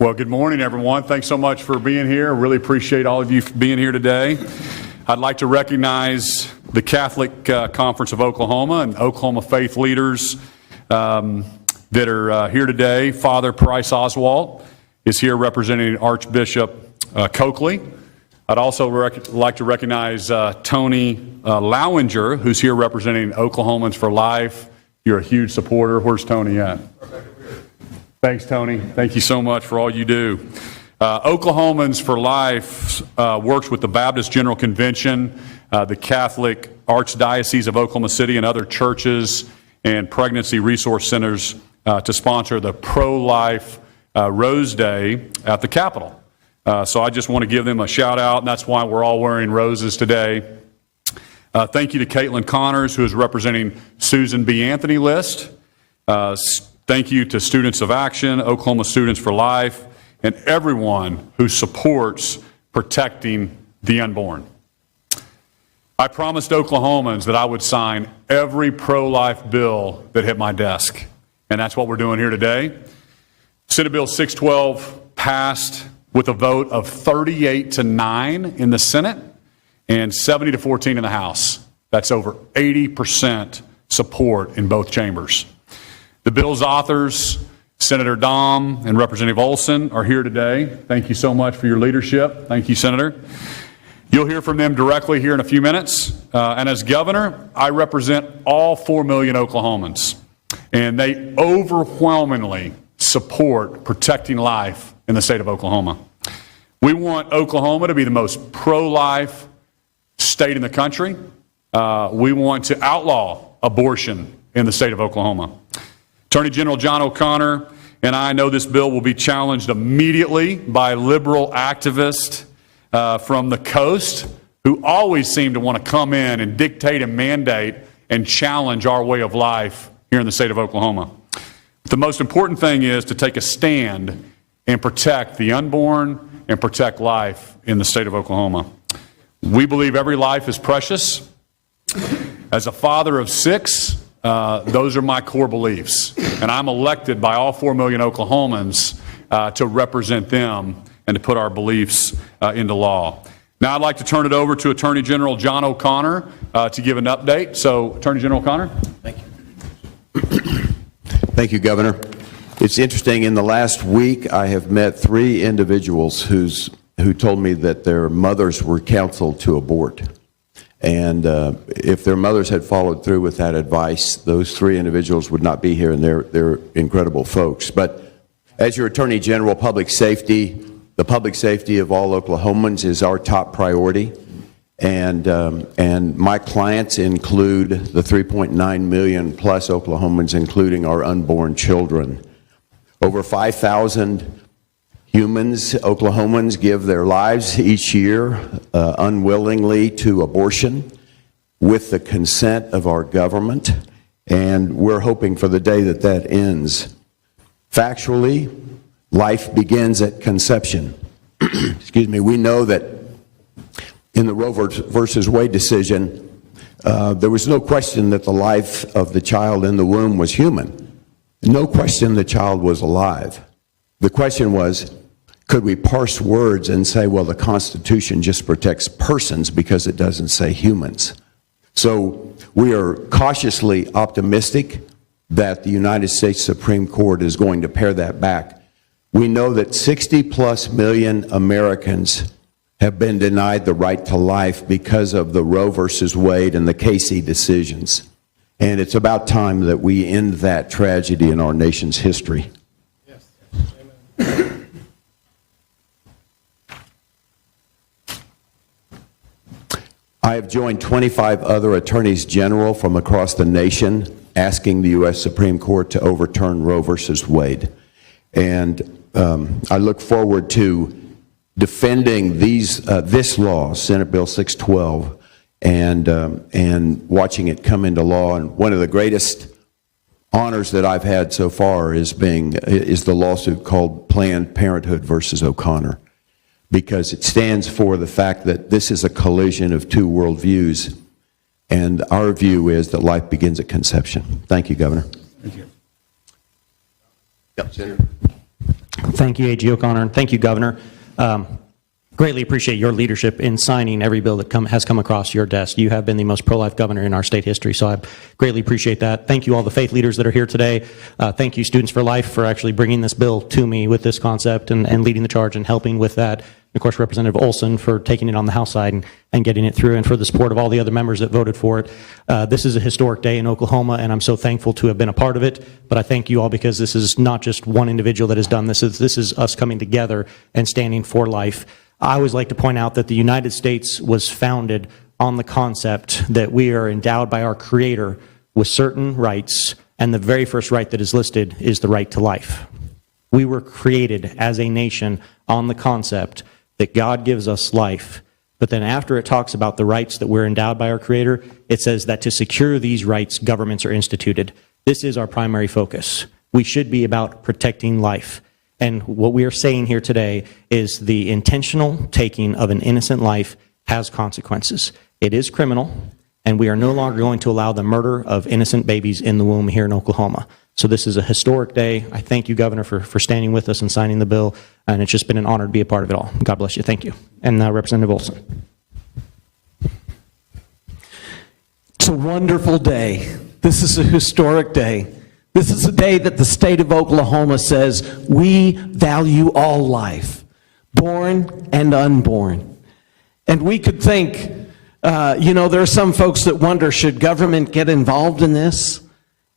Well, good morning, everyone. Thanks so much for being here. Really appreciate all of you being here today. I'd like to recognize the Catholic Conference of Oklahoma and Oklahoma faith leaders that are here today. Father Price Oswalt is here representing Archbishop Coakley. I'd also like to recognize Tony Lowinger, who's here representing Oklahomans for Life. You're a huge supporter. Where's Tony at? Thanks, Tony. Thank you so much for all you do. Oklahomans for Life works with the Baptist General Convention, the Catholic Archdiocese of Oklahoma City, and other churches and pregnancy resource centers to sponsor the pro-life Rose Day at the Capitol. So I just want to give them a shout out, and that's why we're all wearing roses today. Thank you to Caitlin Connors, who is representing Susan B. Anthony List. Thank you to Students of Action, Oklahoma Students for Life, and everyone who supports protecting the unborn. I promised Oklahomans that I would sign every pro-life bill that hit my desk, and that's what we're doing here today. Senate Bill 612 passed with a vote of 38-9 in the Senate and 70-14 in the House. That's over 80% support in both chambers. The bill's authors, Senator Dom and Representative Olson, are here today. Thank you so much for your leadership. Thank you, Senator. You'll hear from them directly here in a few minutes. And as governor, I represent all 4 million Oklahomans, and they overwhelmingly support protecting life in the state of Oklahoma. We want Oklahoma to be the most pro-life state in the country. We want to outlaw abortion in the state of Oklahoma. Attorney General John O'Connor and I know this bill will be challenged immediately by liberal activists from the coast who always seem to want to come in and dictate and mandate and challenge our way of life here in the state of Oklahoma. The most important thing is to take a stand and protect the unborn and protect life in the state of Oklahoma. We believe every life is precious. As a father of 6, those are my core beliefs, and I'm elected by all 4 million Oklahomans to represent them and to put our beliefs into law. Now I'd like to turn it over to Attorney General John O'Connor to give an update. So, Attorney General O'Connor. Thank you. Thank you, Governor. It's interesting, in the last week I have met 3 individuals who told me that their mothers were counseled to abort. And if their mothers had followed through with that advice, those 3 individuals would not be here, and they're incredible folks. But as your Attorney General, public safety, the public safety of all Oklahomans is our top priority. And my clients include the 3.9 million plus Oklahomans, including our unborn children. Over 5,000 humans, Oklahomans, give their lives each year unwillingly to abortion with the consent of our government, and we're hoping for the day that that ends. Factually, life begins at conception. Excuse me. We know that in the Roe versus Wade decision, there was no question that the life of the child in the womb was human. No question the child was alive. The question was, could we parse words and say, well, the Constitution just protects persons because it doesn't say humans? So we are cautiously optimistic that the United States Supreme Court is going to pare that back. We know that 60+ million Americans have been denied the right to life because of the Roe versus Wade and the Casey decisions. And it's about time that we end that tragedy in our nation's history. Yes. Amen. I have joined 25 other attorneys general from across the nation asking the U.S. Supreme Court to overturn Roe versus Wade. And I look forward to defending this law, Senate Bill 612, and watching it come into law. And one of the greatest honors that I've had so far is the lawsuit called Planned Parenthood versus O'Connor, because it stands for the fact that this is a collision of 2 worldviews. And our view is that life begins at conception. Thank you, Governor. Thank you. Yep, Senator. Thank you, A.G. O'Connor, and thank you, Governor. Greatly appreciate your leadership in signing every bill that has come across your desk. You have been the most pro-life governor in our state history, so I greatly appreciate that. Thank you, all the faith leaders that are here today. Thank you, Students for Life, for actually bringing this bill to me with this concept and leading the charge and helping with that. Of course, Representative Olson for taking it on the House side and getting it through, and for the support of all the other members that voted for it. This is a historic day in Oklahoma, and I'm so thankful to have been a part of it. But I thank you all because this is not just one individual that has done this. This is us coming together and standing for life. I always like to point out that the United States was founded on the concept that we are endowed by our Creator with certain rights, and the very first right that is listed is the right to life. We were created as a nation on the concept that God gives us life, but then after it talks about the rights that we're endowed by our Creator, it says that to secure these rights, governments are instituted. This is our primary focus. We should be about protecting life. And what we are saying here today is the intentional taking of an innocent life has consequences. It is criminal, and we are no longer going to allow the murder of innocent babies in the womb here in Oklahoma. So this is a historic day. I thank you, Governor, for standing with us and signing the bill, and it's just been an honor to be a part of it all. God bless you. Thank you. And Representative Olson. It's a wonderful day. This is a historic day. This is a day that the state of Oklahoma says we value all life, born and unborn. And we could think, there are some folks that wonder, should government get involved in this?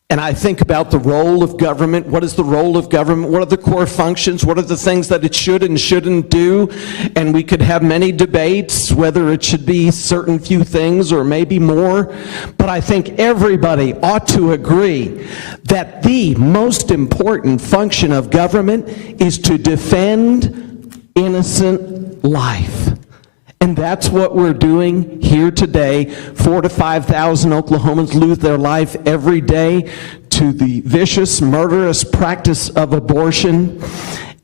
And I think about the role of government. What is the role of government? What are the core functions? What are the things that it should and shouldn't do? And we could have many debates whether it should be certain few things or maybe more. But I think everybody ought to agree that the most important function of government is to defend innocent life. And that's what we're doing here today. 4,000 to 5,000 Oklahomans lose their life every day to the vicious, murderous practice of abortion.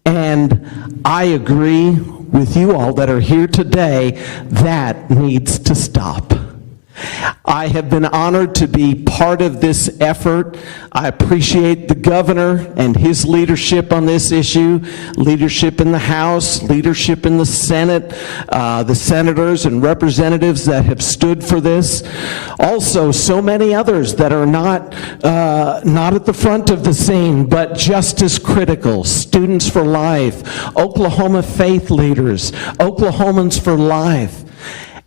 And I agree with you all that are here today, that needs to stop. I have been honored to be part of this effort. I appreciate the governor and his leadership on this issue, leadership in the House, leadership in the Senate, the senators and representatives that have stood for this. Also, so many others that are not at the front of the scene, but just as critical. Students for Life, Oklahoma faith leaders, Oklahomans for Life.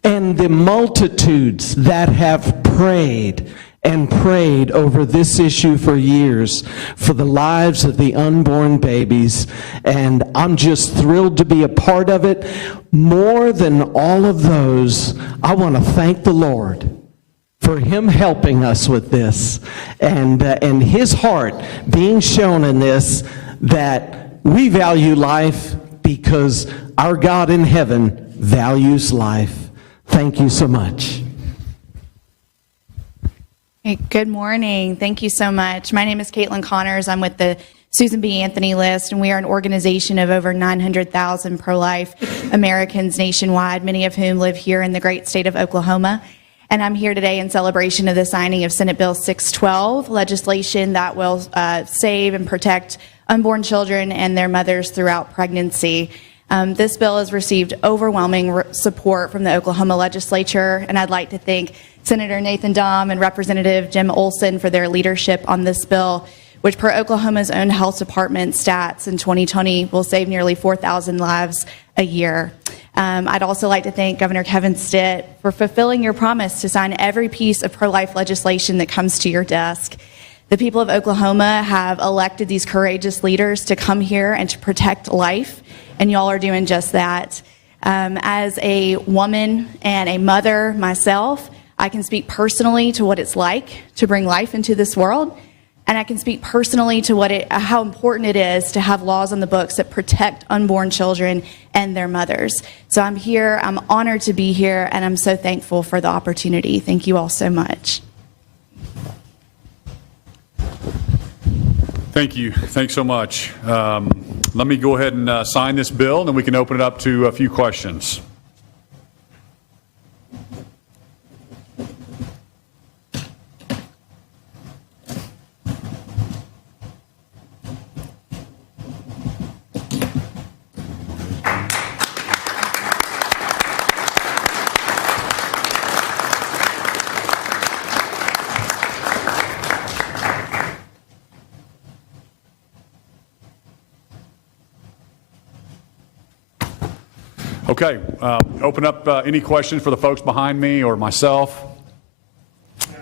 And the multitudes that have prayed and prayed over this issue for years for the lives of the unborn babies. And I'm just thrilled to be a part of it. More than all of those, I want to thank the Lord for Him helping us with this and His heart being shown in this, that we value life because our God in heaven values life. Thank you so much. Hey, good morning. Thank you so much. My name is Caitlin Connors. I'm with the Susan B. Anthony List, and we are an organization of over 900,000 pro-life Americans nationwide, many of whom live here in the great state of Oklahoma. And I'm here today in celebration of the signing of Senate Bill 612, legislation that will save and protect unborn children and their mothers throughout pregnancy. This bill has received overwhelming support from the Oklahoma legislature, and I'd like to thank Senator Nathan Dahm and Representative Jim Olson for their leadership on this bill, which per Oklahoma's own health department stats in 2020 will save nearly 4,000 lives a year. I'd also like to thank Governor Kevin Stitt for fulfilling your promise to sign every piece of pro-life legislation that comes to your desk. The people of Oklahoma have elected these courageous leaders to come here and to protect life, and y'all are doing just that. As a woman and a mother myself, I can speak personally to what it's like to bring life into this world, and I can speak personally to how important it is to have laws on the books that protect unborn children and their mothers. So I'm here, I'm honored to be here, and I'm so thankful for the opportunity. Thank you all so much. Thank you. Thanks so much. Let me go ahead and sign this bill, and then we can open it up to a few questions. Okay, open up any questions for the folks behind me or myself.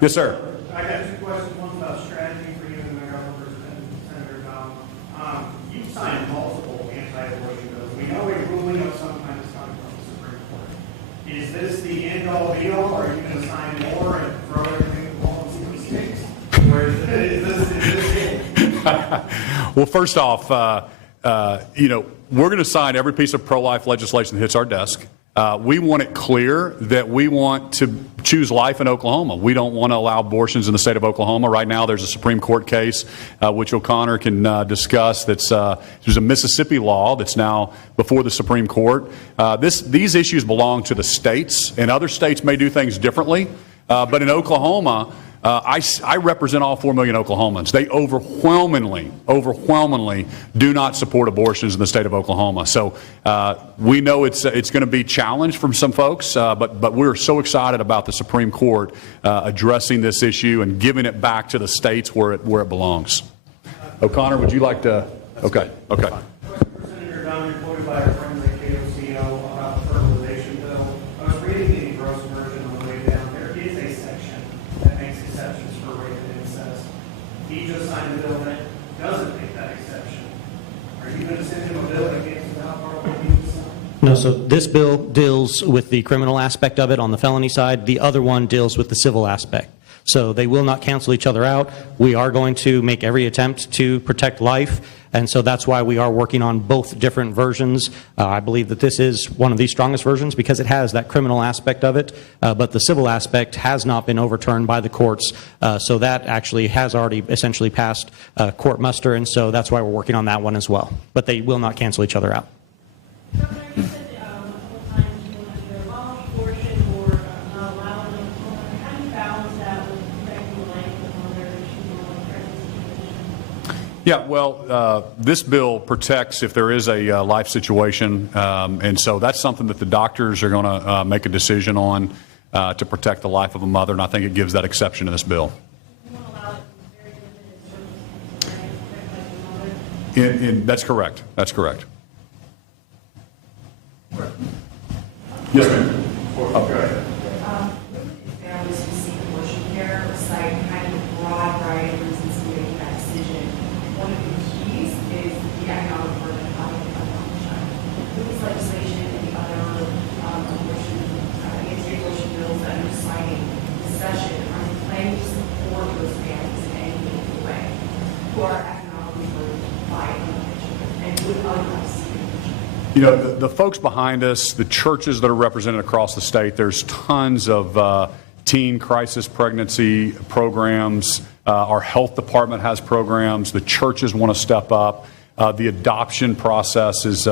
Yes, sir. I got two questions. One's about strategy for you and the governor, Senator Dom. You've signed multiple anti-abortion bills. We know a ruling of some kind is coming from the Supreme Court. Is this the end-all, be-all, or are you going to sign more and throw everything at the wall and see what sticks? Or is this it? Well, first off, we're going to sign every piece of pro-life legislation that hits our desk. We want it clear that we want to choose life in Oklahoma. We don't want to allow abortions in the state of Oklahoma. Right now, there's a Supreme Court case, which O'Connor can discuss. There's a Mississippi law that's now before the Supreme Court. These issues belong to the states, and other states may do things differently. But in Oklahoma, I represent all 4 million Oklahomans. They overwhelmingly do not support abortions in the state of Oklahoma. So we know it's going to be challenged from some folks, but we're so excited about the Supreme Court addressing this issue and giving it back to the states where it belongs. O'Connor, would you like to? Okay. Question for Senator Dom, quoted by our friends at KOCO about the fertilization bill. I was reading the gross version on the way down. There is a section that makes exceptions for rape and incest. He just signed a bill that doesn't make that exception. Are you going to send him a bill that gets without part of what he just signed? No, so this bill deals with the criminal aspect of it on the felony side. The other one deals with the civil aspect. So they will not cancel each other out. We are going to make every attempt to protect life, and so that's why we are working on both different versions. I believe that this is one of the strongest versions because it has that criminal aspect of it, but the civil aspect has not been overturned by the courts, so that actually has already essentially passed court muster, and so that's why we're working on that one as well. But they will not cancel each other out. Governor, you said a couple times you want to abolish abortion or not allow it. How do you balance that with protecting the life of the mother if she's on a pregnancy condition? Yeah, well, this bill protects if there is a life situation, and so that's something that the doctors are going to make a decision on to protect the life of a mother, and I think it gives that exception in this bill. You want to allow it in very limited circumstances to protect the mother? That's correct. That's correct. Yes, ma'am. Families who seek abortion care cite kind of a broad variety of reasons to make that decision. One of the keys is the economic burden of having a young child. With this legislation and the other anti-abortion bills that are citing this session, are you planning to support those families in any meaningful way who are economically burdened by abortion and would otherwise seek abortion? You know, the folks behind us, the churches that are represented across the state, there's tons of teen crisis pregnancy programs. Our health department has programs. The churches want to step up. The adoption process is,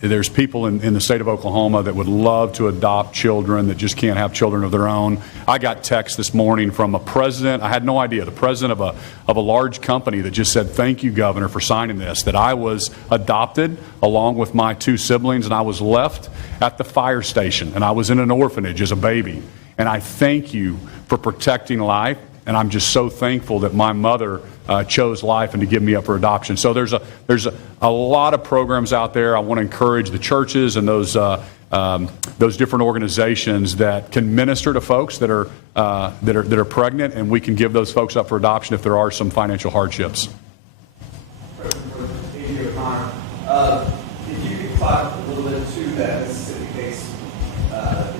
there's people in the state of Oklahoma that would love to adopt children that just can't have children of their own. I got text this morning from a president. I had no idea. The president of a large company that just said, "Thank you, Governor, for signing this." That I was adopted along with my 2 siblings, and I was left at the fire station, and I was in an orphanage as a baby. And I thank you for protecting life. And I'm just so thankful that my mother chose life and to give me up for adoption. So there's a lot of programs out there. I want to encourage the churches and those different organizations that can minister to folks that are pregnant, and we can give those folks up for adoption if there are some financial hardships. If you could talk a little bit to that Mississippi case,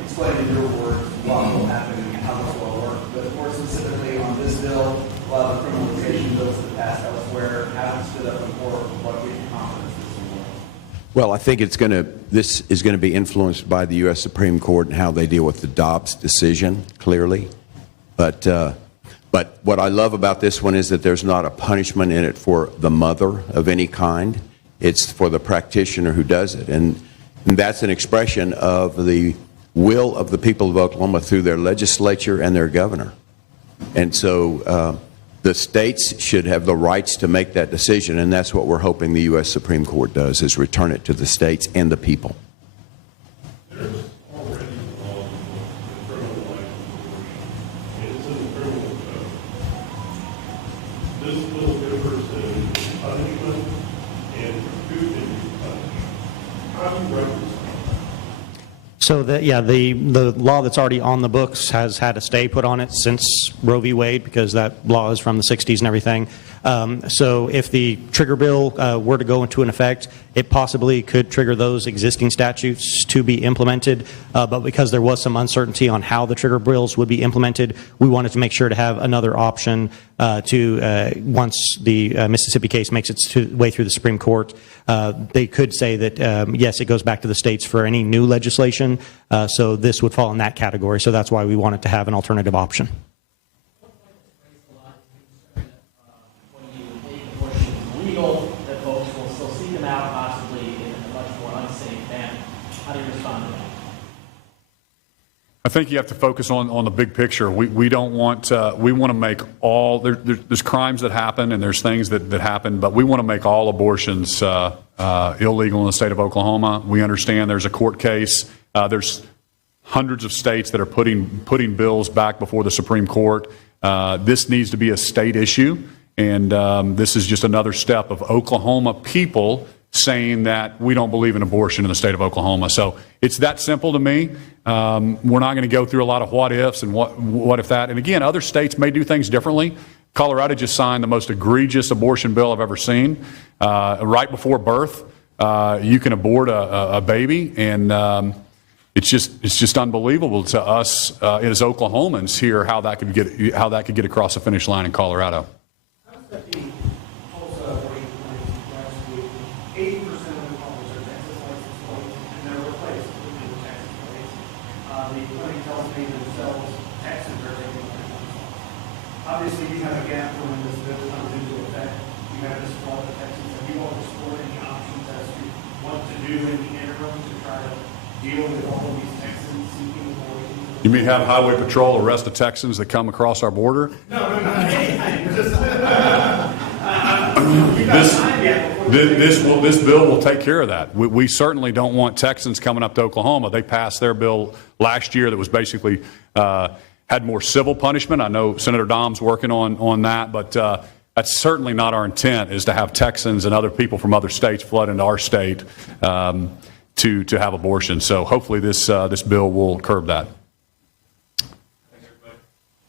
explain in your words what will happen and how this will work, but more specifically on this bill, a lot of the criminalization bills that passed elsewhere haven't stood up in court. What gives you confidence this will work? Well, I think this is going to be influenced by the U.S. Supreme Court and how they deal with the Dobbs decision, clearly. But what I love about this one is that there's not a punishment in it for the mother of any kind. It's for the practitioner who does it. And that's an expression of the will of the people of Oklahoma through their legislature and their governor. And so the states should have the rights to make that decision, and that's what we're hoping the U.S. Supreme Court does, is return it to the states and the people. There's already a law on criminalizing abortion. It's in the criminal code. This bill differs in punishment and who can be punished. How do you reconcile that? So the law that's already on the books has had a stay put on it since Roe v. Wade, because that law is from the 60s and everything. So if the trigger bill were to go into an effect, it possibly could trigger those existing statutes to be implemented. But because there was some uncertainty on how the trigger bills would be implemented, we wanted to make sure to have another option once the Mississippi case makes its way through the Supreme Court. They could say that, yes, it goes back to the states for any new legislation. So this would fall in that category. So that's why we wanted to have an alternative option. Legal, that folks will still seek them out possibly in a much more unsafe manner. How do you respond to that? I think you have to focus on the big picture. We don't want, we want to make all, there's crimes that happen and there's things that happen, but we want to make all abortions illegal in the state of Oklahoma. We understand there's a court case. There's hundreds of states that are putting bills back before the Supreme Court. This needs to be a state issue. And this is just another step of Oklahoma people saying that we don't believe in abortion in the state of Oklahoma. So it's that simple to me. We're not going to go through a lot of what ifs and what if that. And again, other states may do things differently. Colorado just signed the most egregious abortion bill I've ever seen. Right before birth, you can abort a baby, and it's just unbelievable to us as Oklahomans here how that could get across the finish line in Colorado. That the Tulsa abortion clinics last week, 80% of the calls are Texas license plates, and they're replaced with new Texas plates. The clinic tells me themselves Texans are taking their license. Obviously, you have a gap when this bill comes into effect. You have this flood of Texans. Have you all explored any options as to what to do in the interim to try to deal with all of these Texans seeking abortion? You mean have Highway Patrol arrest the Texans that come across our border? No, just... This bill will take care of that. We certainly don't want Texans coming up to Oklahoma. They passed their bill last year that was basically had more civil punishment. I know Senator Dom's working on that, but that's certainly not our intent, is to have Texans and other people from other states flood into our state to have abortion. So hopefully this bill will curb that.